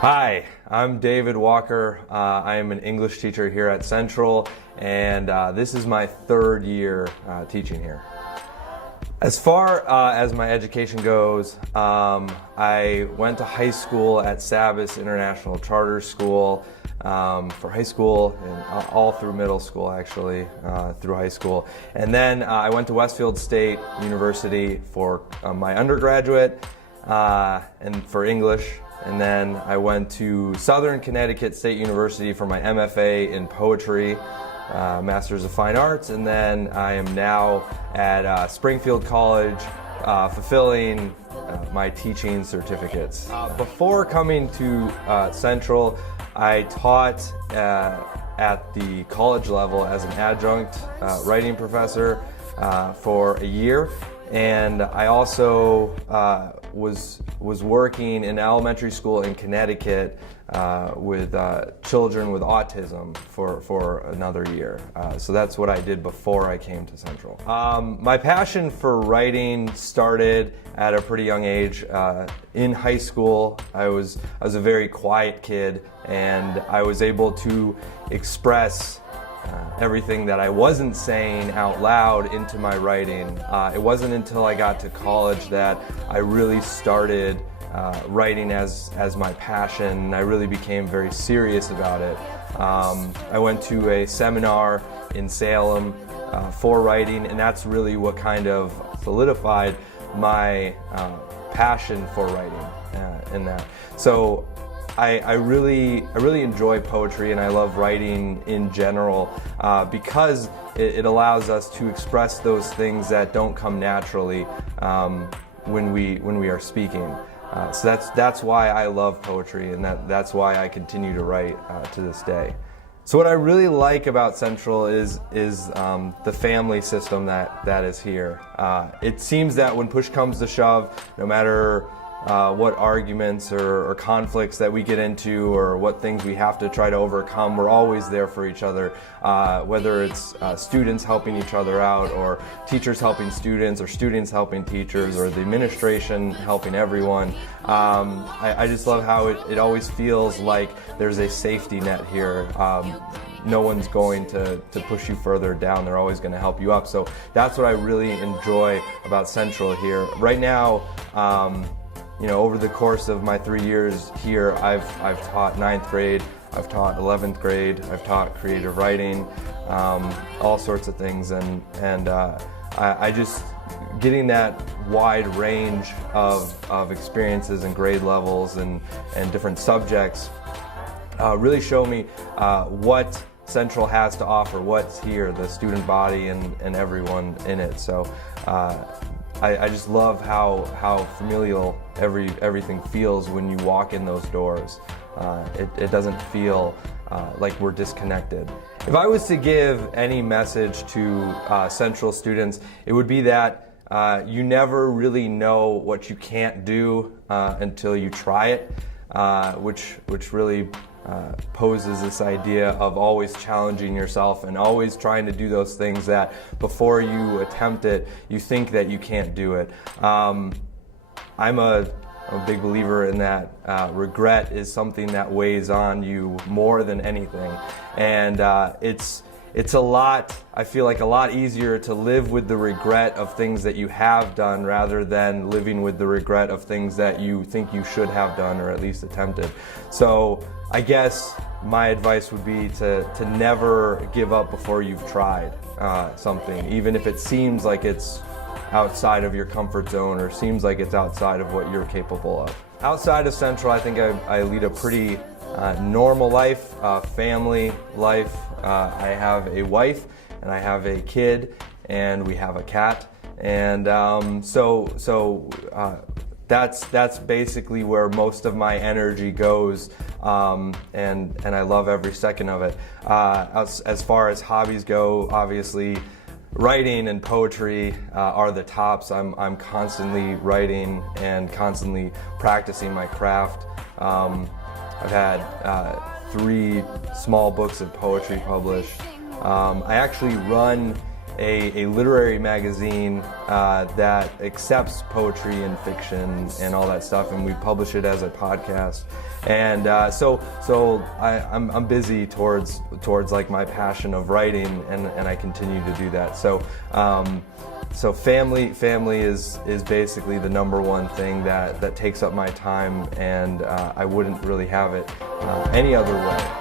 Hi, I'm David Walker. I am an English teacher here at Central, and this is my third year teaching here. As far as my education goes, I went to high school at Sabas International Charter School for high school and all through middle school, actually, through high school. And then I went to Westfield State University for my undergraduate and for English. And then I went to Southern Connecticut State University for my MFA in poetry, Masters of Fine Arts, and then I am now at Springfield College fulfilling my teaching certificates. Before coming to Central, I taught at the college level as an adjunct writing professor for a year. And I also was working in elementary school in Connecticut with children with autism for another year. So that's what I did before I came to Central. My passion for writing started at a pretty young age. In high school, I was a very quiet kid, and I was able to express everything that I wasn't saying out loud into my writing. It wasn't until I got to college that I really started writing as my passion. I really became very serious about it. I went to a seminar in Salem for writing, and that's really what kind of solidified my passion for writing in that. So I really enjoy poetry, and I love writing in general because it allows us to express those things that don't come naturally when we are speaking. So that's why I love poetry, and that's why I continue to write to this day. So what I really like about Central is the family system that is here. It seems that when push comes to shove, no matter what arguments or conflicts that we get into or what things we have to try to overcome, we're always there for each other, whether it's students helping each other out, or teachers helping students, or students helping teachers, or the administration helping everyone. I just love how it always feels like there's a safety net here. No one's going to push you further down. They're always going to help you up. So that's what I really enjoy about Central here. Right now, over the course of my 3 years here, I've taught 9th grade, I've taught 11th grade, I've taught creative writing, all sorts of things, and I just getting that wide range of experiences and grade levels and different subjects really show me what Central has to offer, what's here, the student body and everyone in it. So I just love how familial everything feels when you walk in those doors. It doesn't feel like we're disconnected. If I was to give any message to Central students, it would be that you never really know what you can't do until you try it, which really poses this idea of always challenging yourself and always trying to do those things that before you attempt it, you think that you can't do it. I'm a big believer in that regret is something that weighs on you more than anything, and it's a lot, I feel like a lot easier to live with the regret of things that you have done rather than living with the regret of things that you think you should have done or at least attempted. So I guess my advice would be to never give up before you've tried something, even if it seems like it's outside of your comfort zone or seems like it's outside of what you're capable of. Outside of Central, I think I lead a pretty normal life, family life. I have a wife and I have a kid and we have a cat, and that's basically where most of my energy goes, and I love every second of it. As far as hobbies go, obviously writing and poetry are the tops. I'm constantly writing and constantly practicing my craft. I've had 3 small books of poetry published. I actually run a literary magazine that accepts poetry and fiction and all that stuff, and we publish it as a podcast. And so I'm busy towards like my passion of writing, and I continue to do that. So family is basically the number one thing that takes up my time, and I wouldn't really have it any other way.